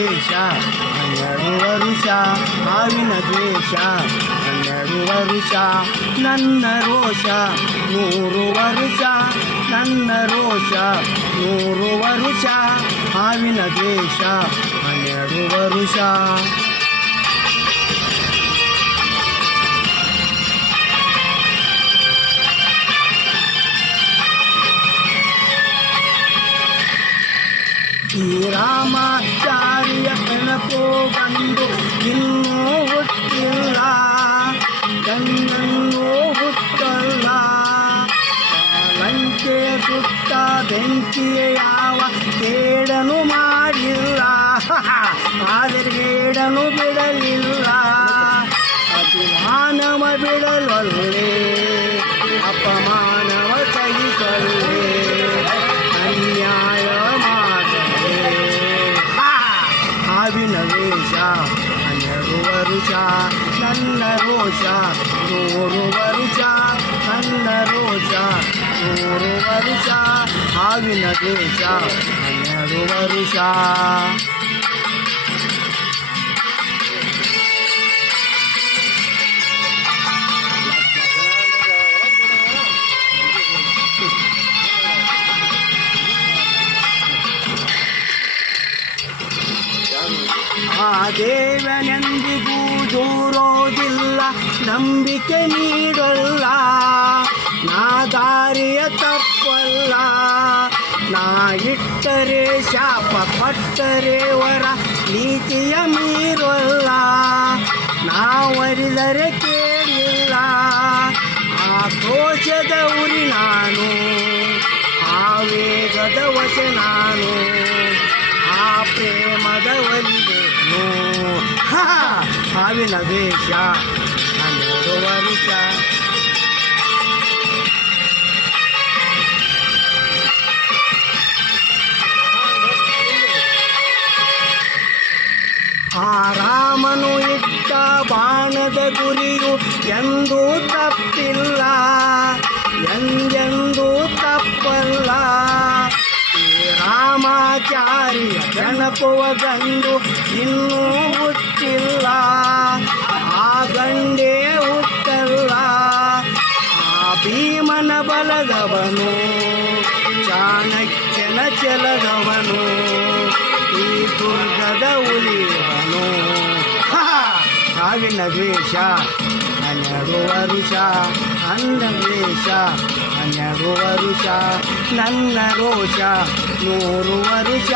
ದ್ವೇಷ 12 ವರುಷ ಹಾವಿನ ದ್ವೇಷ 12 ವರುಷ ನನ್ನ ರೋಷ 100 ವರುಷ ನನ್ನ ರೋಷ 100 ವರುಷ ಹಾವಿನ ದ್ವೇಷ 12 ವರುಷ ಈ ರಾಮಾಚಾರ್ಯ ನೆನಪು ಬಂದು ಇನ್ನೂ ಹುಟ್ಟಿಲ್ಲ ಗಂಗನ್ನೂ ಹುಟ್ಟಲ್ಲ ಲಂಕೆ ಸುತ್ತ ಬೆಂಕಿಯ ಯಾವ ಕೇಡನು ಮಾಡಿಲ್ಲ ಆದರೆ ಬೇಡನು ಬಿಡಲಿಲ್ಲ ಅತಿಮಾನವ ಬಿಡಲೊಲ್ಲೆ ಅಪಮಾನವ ಸಹಿಸೊಲ್ಲೆ ಅನ್ಯಾಯ ಹಾವಿನ ವೇಷ 12 ವರುಷ ನನ್ನ ರೋಷ 100 ವರುಷ ನನ್ನ ರೋಷ 100 ವರುಷ ಹಾವಿನ ವೇಷ 12 ವರುಷ ಆ ದೇವನೆಂದಿಗೂ ದೂರೋದಿಲ್ಲ ನಂಬಿಕೆ ನೀಡಲ್ಲ ನಾ ದಾರಿಯ ತಪ್ಪಲ್ಲ ನಾ ಇಟ್ಟರೆ ಶಾಪ ಪಟ್ಟರೆ ವರ ನೀತಿಯ ಮೀರಲ್ಲ ನಾವರಿದರೆ ಕೇಳಿಲ್ಲ ಆ ಕ್ರೋಶದ ಉರಿ ನಾನು ಆ ವೇಗದ ವಶ ನಾನು ಆ ಪ್ರೇಮದ ಒಲಿದೇನು ಹಾವಿನ ವೇಷ 12 ವರುಷ ಆ ರಾಮನು ಇಟ್ಟ ಬಾಣದ ಗುರಿಯು ಎಂದೂ ತಪ್ಪಿಲ್ಲ ಎಂದೆಂದೂ ತಪ್ಪಲ್ಲ ರಾಮಾಚಾರ್ಯ ಗಣಪವ ಗಂಡು ಇನ್ನೂ ಹುಟ್ಟಿಲ್ಲ ಆ ಗಂಡೇ ಹುಟ್ಟಲ್ಲ ಆ ಭೀಮನ ಬಲದವನು ಚಾಣಕ್ಯನ ಚೆಲದವನು ಈ ದುರ್ಗದ ಉಳಿಯವನು ಹಾವಿನ ದ್ವೇಷ 12 ವರುಷ ನನ್ನ ದ್ವೇಷ 12 ವರುಷ ನನ್ನ ರೋಷ 100 ವರುಷ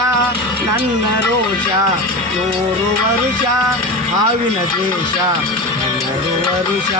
ನನ್ನ ರೋಷ 100 ವರುಷ ಹಾವಿನ ದ್ವೇಷ 12 ವರುಷ